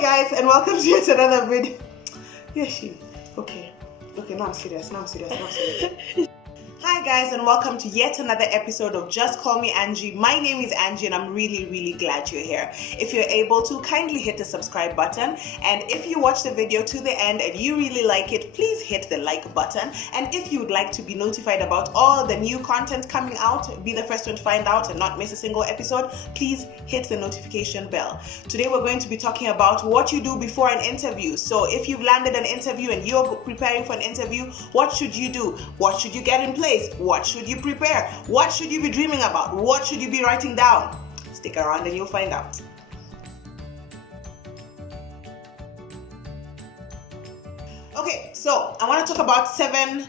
Hi guys, and welcome to yet another video. Okay, now I'm serious. Hi guys, and welcome to yet another episode of Just Call Me Angie. My name is Angie and I'm really glad you're here. If you're able to, kindly hit the subscribe button, and if you watch the video to the end and you really like it, please hit the like button. And if you would like to be notified about all the new content coming out, be the first one to find out and not miss a single episode, please hit the notification bell. Today we're going to be talking about what you do before an interview. So if you've landed an interview and you're preparing for an interview, what should you do? What should you get in place? What should you prepare? What should you be dreaming about? What should you be writing down? Stick around and you'll find out. Okay, so I want to talk about seven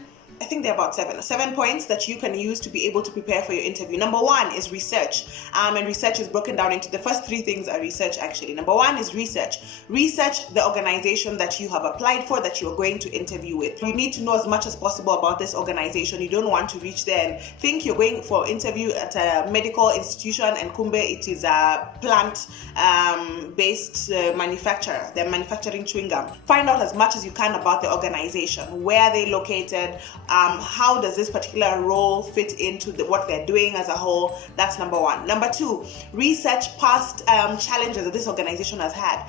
points that you can use to be able to prepare for your interview. Number one is research. And research is broken down into the first three things are research actually. Number one is research. Research the organization that you have applied for, that you are going to interview with. You need to know as much as possible about this organization. You don't want to reach there and think you're going for interview at a medical institution and kumbe it is a plant based manufacturer. They're manufacturing chewing gum. Find out as much as you can about the organization. Where are they located? How does this particular role fit into what they're doing as a whole? That's number one. Number two, research past challenges that this organization has had.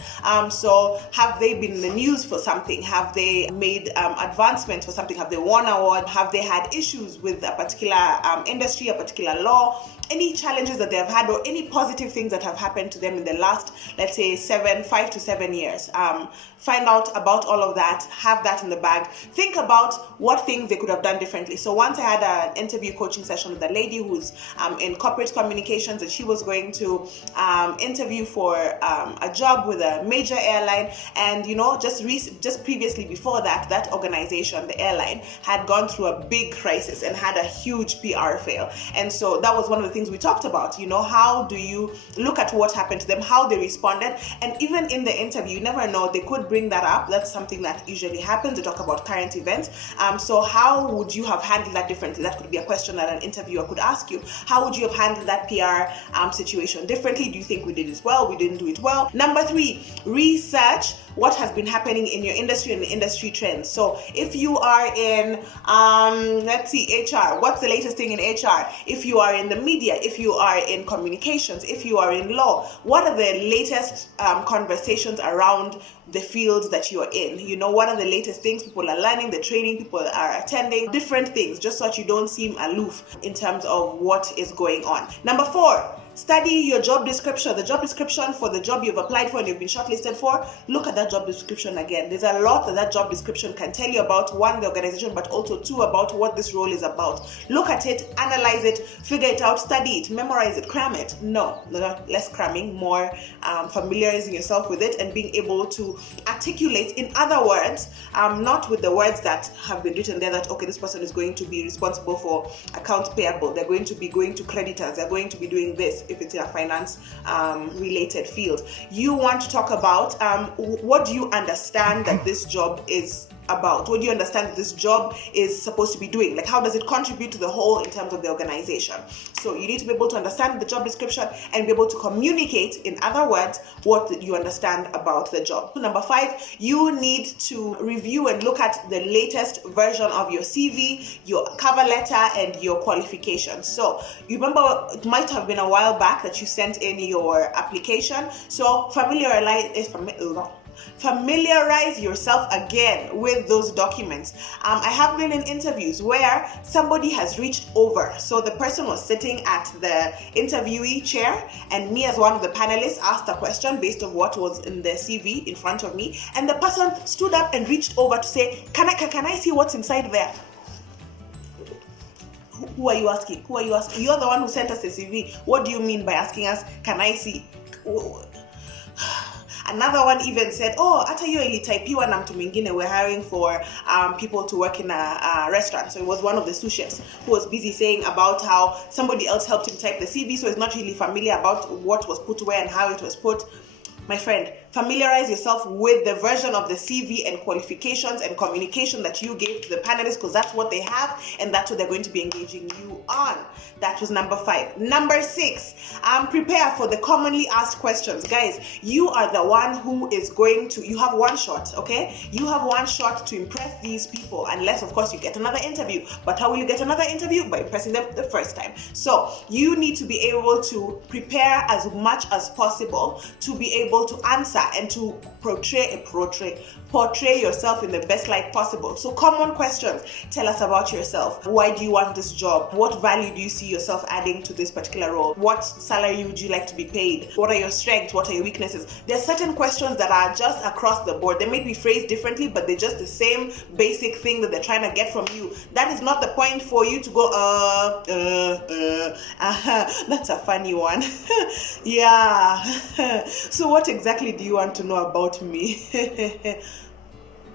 So have they been in the news for something? Have they made advancements for something? Have they won an award? Have they had issues with a particular industry, a particular law? Any challenges that they have had or any positive things that have happened to them in the last, let's say 5 to 7 years. Find out about all of that, have that in the bag. Think about what things they could have done differently. So once I had an interview coaching session with a lady who's in corporate communications, and she was going to interview for a job with a major airline. And just previously before that organization, the airline, had gone through a big crisis and had a huge PR fail. And so that was one of the things we talked about. How do you look at what happened to them, how they responded, and even in the interview, you never know, they could bring that up. That's something that usually happens. They talk about current events. So how would you have handled that differently? That could be a question that an interviewer could ask you. How would you have handled that PR situation differently? Do you think we did it well? We didn't do it well? Number three, research what has been happening in your industry and the industry trends. So if you are in, HR, what's the latest thing in HR? If you are in the media, if you are in communications, if you are in law, what are the latest conversations around the field that you're in? What are the latest things people are learning, the training people are attending, different things, just so that you don't seem aloof in terms of what is going on. Number four, study your job description. The job description for the job you've applied for and you've been shortlisted for. Look at that job description again. There's a lot that job description can tell you about, one, the organization, but also two, about what this role is about. Look at it, analyze it, figure it out, study it, memorize it, cram it. No, less cramming, more familiarizing yourself with it and being able to articulate in other words, not with the words that have been written there that, okay, this person is going to be responsible for accounts payable, they're going to be going to creditors, they're going to be doing this, if it's a finance related field. You want to talk about what do you understand that this job is about? What do you understand that this job is supposed to be doing? Like, how does it contribute to the whole in terms of the organization? So you need to be able to understand the job description and be able to communicate, in other words, what you understand about the job. Number five, you need to review and look at the latest version of your CV, your cover letter, and your qualifications. So you remember, it might have been a while back that you sent in your application. So familiarize yourself again with those documents. I have been in interviews where somebody has reached over. So the person was sitting at the interviewee chair and me as one of the panelists asked a question based on what was in the CV in front of me, and the person stood up and reached over to say, can I see what's inside there? Who are you asking? You're the one who sent us the CV. What do you mean by asking us, can I see? Another one even said, hata hiyo ilitaipiwa na mtu mwingine, we're hiring for people to work in a restaurant. So it was one of the sous chefs who was busy saying about how somebody else helped him type the CV, so he's not really familiar about what was put where and how it was put. My friend, familiarize yourself with the version of the CV and qualifications and communication that you gave to the panelists, because that's what they have and that's what they're going to be engaging you on. That was number 5. Number 6, prepare for the commonly asked questions. Guys, you are the one who is going to, you have one shot, okay? You have one shot to impress these people, unless of course you get another interview. But how will you get another interview? By impressing them the first time. So you need to be able to prepare as much as possible to be able to answer and to portray yourself in the best light possible. So common questions. Tell us about yourself. Why do you want this job? What value do you see yourself adding to this particular role? What salary would you like to be paid? What are your strengths? What are your weaknesses? There are certain questions that are just across the board. They may be phrased differently, but they're just the same basic thing that they're trying to get from you. That is not the point for you to go, that's a funny one. Yeah. So what exactly do you want to know about me?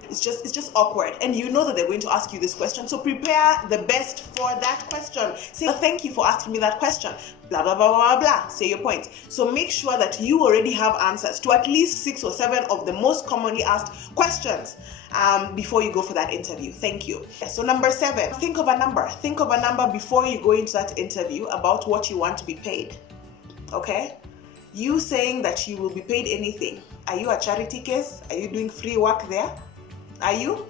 It's just awkward, and you know that they're going to ask you this question, so prepare the best for that question. Say, thank you for asking me that question, blah blah blah blah blah. Say your point. So make sure that you already have answers to at least 6 or 7 of the most commonly asked questions before you go for that interview. Thank you. So number 7, think of a number. Think of a number before you go into that interview about what you want to be paid. Okay? You saying that you will be paid anything. Are you a charity case? Are you doing free work there? Are you?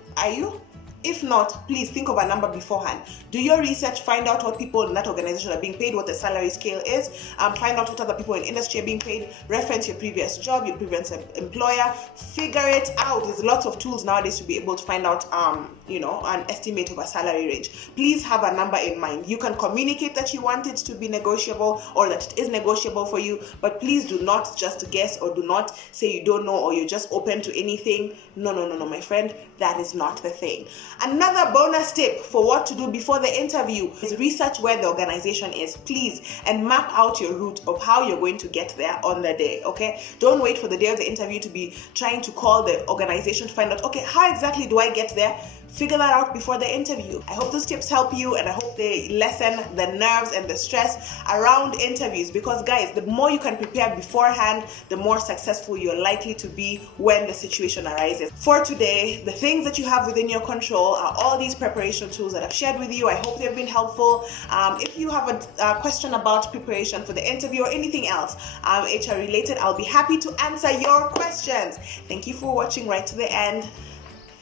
If not, please think of a number beforehand. Do your research, find out what people in that organization are being paid, what the salary scale is, find out what other people in industry are being paid, reference your previous job, your previous employer, figure it out. There's lots of tools nowadays to be able to find out, an estimate of a salary range. Please have a number in mind. You can communicate that you want it to be negotiable or that it is negotiable for you, but please do not just guess or do not say you don't know or you're just open to anything. No, my friend, that is not the thing. Another bonus tip for what to do before the interview is research where the organization is, please, and map out your route of how you're going to get there on the day, okay? Don't wait for the day of the interview to be trying to call the organization to find out, okay, how exactly do I get there? Figure that out before the interview. I hope those tips help you, and I hope they lessen the nerves and the stress around interviews, because guys, the more you can prepare beforehand, the more successful you're likely to be when the situation arises. For today, the things that you have within your control are all these preparation tools that I've shared with you. I hope they've been helpful. If you have a question about preparation for the interview or anything else HR related, I'll be happy to answer your questions. Thank you for watching right to the end.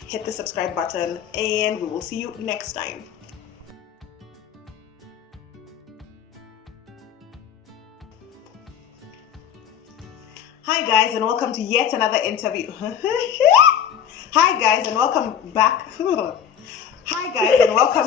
Hit the subscribe button, and we will see you next time. Hi guys, and welcome to yet another interview. Hi guys, and welcome back. Hi guys, and welcome.